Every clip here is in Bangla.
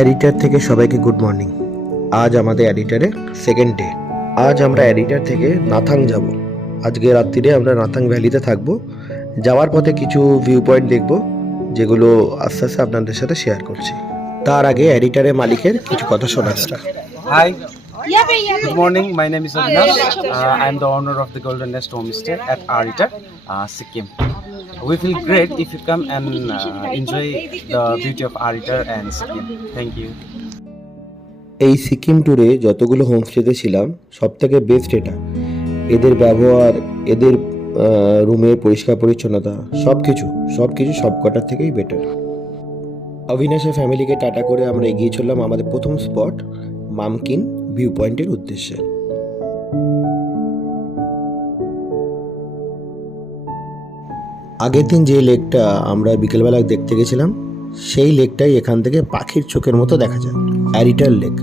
এডিটার থেকে সবাইকে গুড মর্নিং। আজ আমাদের এডিটারে সেকেন্ড ডে। আজ আমরা এডিটার থেকে নাথাং যাব। আজকে রাত্রিরে আমরা নাথাং ভ্যালিতে থাকব। যাওয়ার পথে কিছু ভিউ পয়েন্ট দেখব, যেগুলো আস্তে আস্তে আপনাদের সাথে শেয়ার করছি। তার আগে এডিটারের মালিকের কিছু কথা শোনা যাক। Hi, good morning. My name is Avinash. I am the owner of the Golden Nest Homestay at Arita, Sikkim. We feel great if you come and enjoy the beauty of Arita and Sikkim. Thank you. এই সিকিম ট্যুরে যতগুলো হোমস্টেতে ছিলাম, সব থেকে বেস্ট এটা। এদের ব্যবহার, এদের রুমের পরিষ্কার পরিচ্ছন্নতা, সব কিছু সব কটার থেকেই বেটার। অবিনাশের ফ্যামিলিকে টাটা করে আমরা এগিয়ে চললাম আমাদের প্রথম স্পট মামকিন ভিউ পয়েন্টের উদ্দেশ্যে। আগের দিন যে লেকটা আমরা বিকেলবেলা দেখতে গেছিলাম, সেই লেকটাই এখান থেকে পাখির চোখের মতো দেখা যায়, অ্যারিটাল লেক।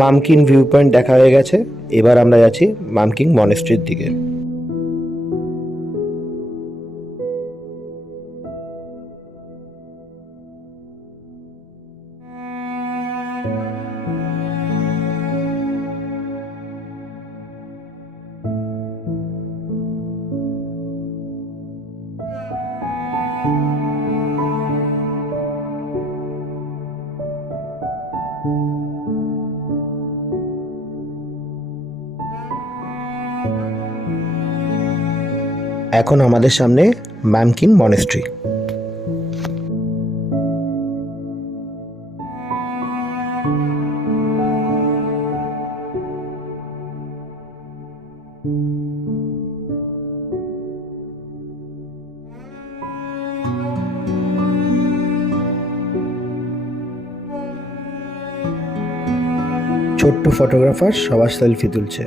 মামকিন ভিউ পয়েন্ট দেখা হয়ে গেছে, এবার আমরা যাচ্ছি মামকিন মনেস্ট্রির দিকে। এখন আমাদের সামনে মামকিন মনেস্ট্রি। ছোট্ট ফটোগ্রাফার সবার সেলফি তুলছে।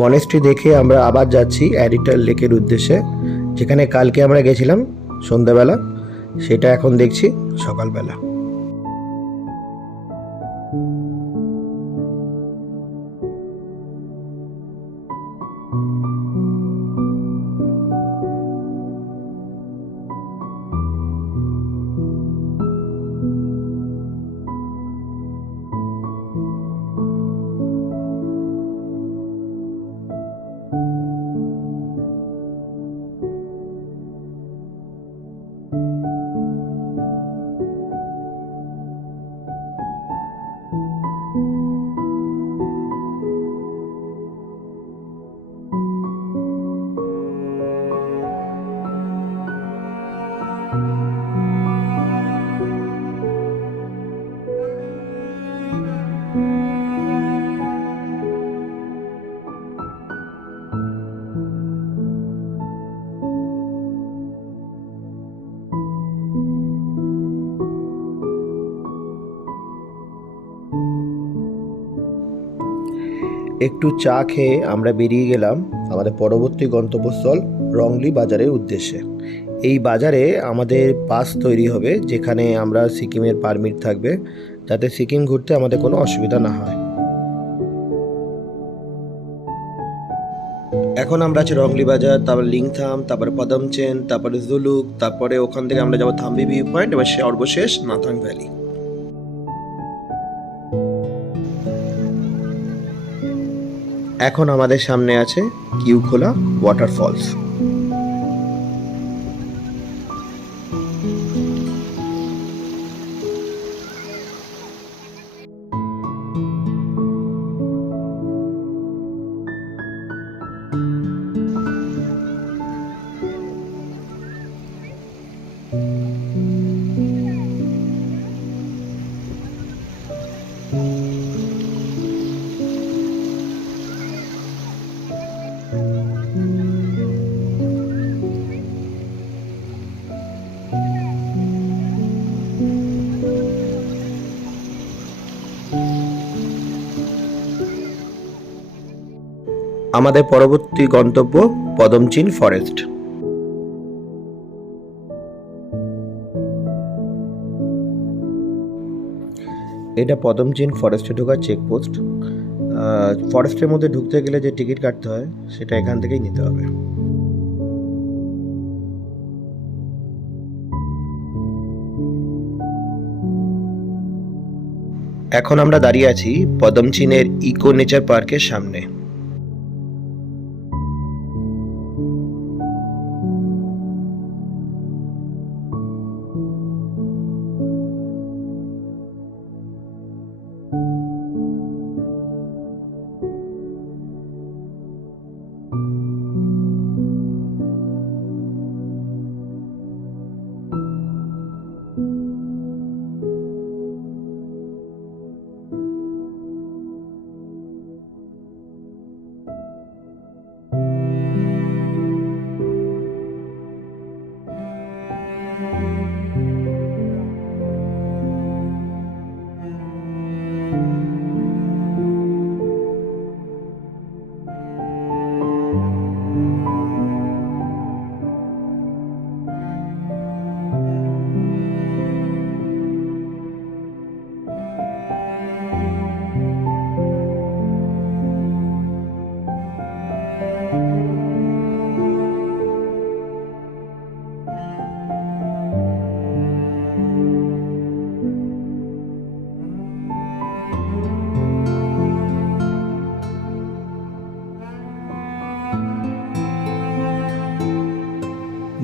মনেস্ট্রি দেখে আমরা আবার যাচ্ছি অ্যারিটাল লেকের উদ্দেশ্যে, যেখানে কালকে আমরা গেছিলাম সন্ধ্যাবেলা, সেটা এখন দেখছি সকালবেলা। একটু চা খেয়ে আমরা বেরিয়ে গেলাম আমাদের পরবর্তী গন্তব্যস্থল রংলি বাজারের উদ্দেশ্যে। এই বাজারে আমাদের পাস তৈরি হবে, যেখানে আমরা সিকিমের পারমিট থাকবে, যাতে সিকিম ঘুরতে আমাদের কোনো অসুবিধা না হয়। এখন আমরা আছি রংলি বাজার, তারপর লিংথাম, তারপরে পদমচেন, তারপরে জুলুক, তারপরে ওখান থেকে আমরা যাবো থাম্বি ভিউ পয়েন্ট, এবার সর্বশেষ নাথাং ভ্যালি। এখন আমাদের সামনে আছে কিউখোলা ওয়াটারফলস। আমাদের পরবর্তী গন্তব্য পদমচিন ফরেস্ট। এটা পদমচিন ফরেস্টে ঢোকার চেকপোস্ট। ফরেস্টের মধ্যে ঢুকতে গেলে যে টিকিট কাটতে হয় সেটা এখান থেকেই নিতে হবে। এখন আমরা দাঁড়িয়ে আছি পদমচিনের ইকো নেচার পার্কের সামনে।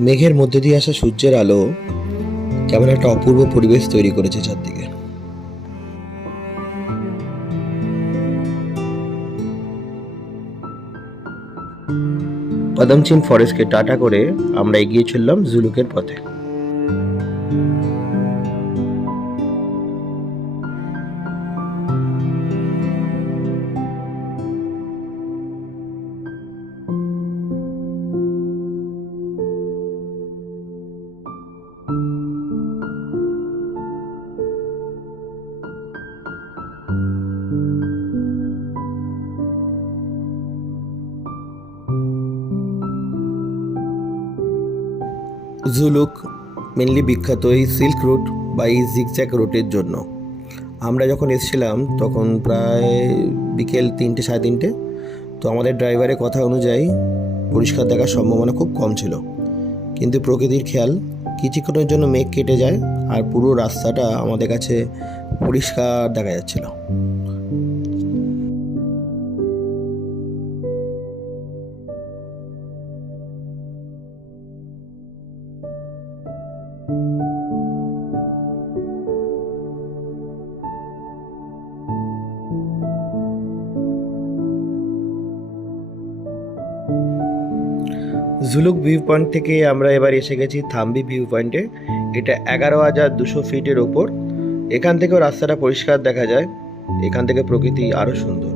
মেঘের মধ্যে দিয়ে আসা সূর্যের আলো কেমন একটা অপূর্ব পরিবেশ তৈরি করেছে চারদিকে। পদমচিন ফরেস্টকে টাটা করে আমরা এগিয়ে চললাম জুলুকের পথে। জুলুক মেনলি বিখ্যাত এই সিল্ক রুট বা এই জিগজ্যাগ রুটের জন্য। আমরা যখন এসেছিলাম তখন প্রায় বিকেল 3টে 3:30, তো আমাদের ড্রাইভারের কথা অনুযায়ী পরিষ্কার দেখার সম্ভাবনা খুব কম ছিল, কিন্তু প্রকৃতির খেয়াল, কিছুক্ষণের জন্য মেঘ কেটে যায় আর পুরো রাস্তাটা আমাদের কাছে পরিষ্কার দেখা যাচ্ছিল। জুলুক ভিউ পয়েন্ট থেকে আমরা এবার এসে গেছি থাম্বি ভিউ পয়েন্টে। এটা 11,200 ফিটের ওপর। এখান থেকেও রাস্তাটা পরিষ্কার দেখা যায়, এখান থেকে প্রকৃতি আরো সুন্দর।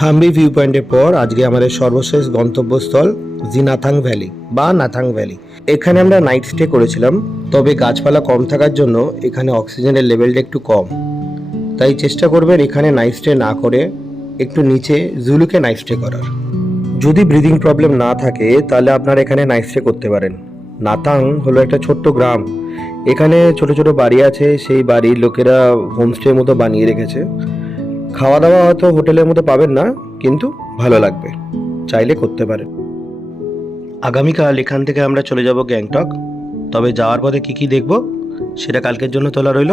থাম্বি ভিউ পয়েন্টের পর আজকে আমাদের সর্বশেষ গন্তব্যস্থল জিনাথাং ভ্যালি বা নাথাং ভ্যালি। এখানে আমরা নাইট স্টে করেছিলাম, তবে গাছপালা কম থাকার জন্য এখানে অক্সিজেনের লেভেলটা একটু কম, তাই চেষ্টা করবেন এখানে নাইট স্টে না করে একটু নিচে জুলুকে নাইট স্টে করার। যদি ব্রিদিং প্রবলেম না থাকে তাহলে আপনারা এখানে নাইট স্টে করতে পারেন। নাথাং হলো একটা ছোট্ট গ্রাম, এখানে ছোট ছোট বাড়ি আছে, সেই বাড়ির লোকেরা হোমস্টের মতো বানিয়ে রেখেছে। খাওয়া দাওয়া হয়তো হোটেলের মতো পাবেন না, কিন্তু ভালো লাগবে, চাইলে করতে পারেন। আগামীকাল এখান থেকে আমরা চলে যাব গ্যাংটক, তবে যাওয়ার পথে কী কী দেখব সেটা কালকের জন্য তোলা রইল।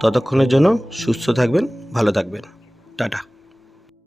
ততক্ষণের জন্য সুস্থ থাকবেন, ভালো থাকবেন, টাটা।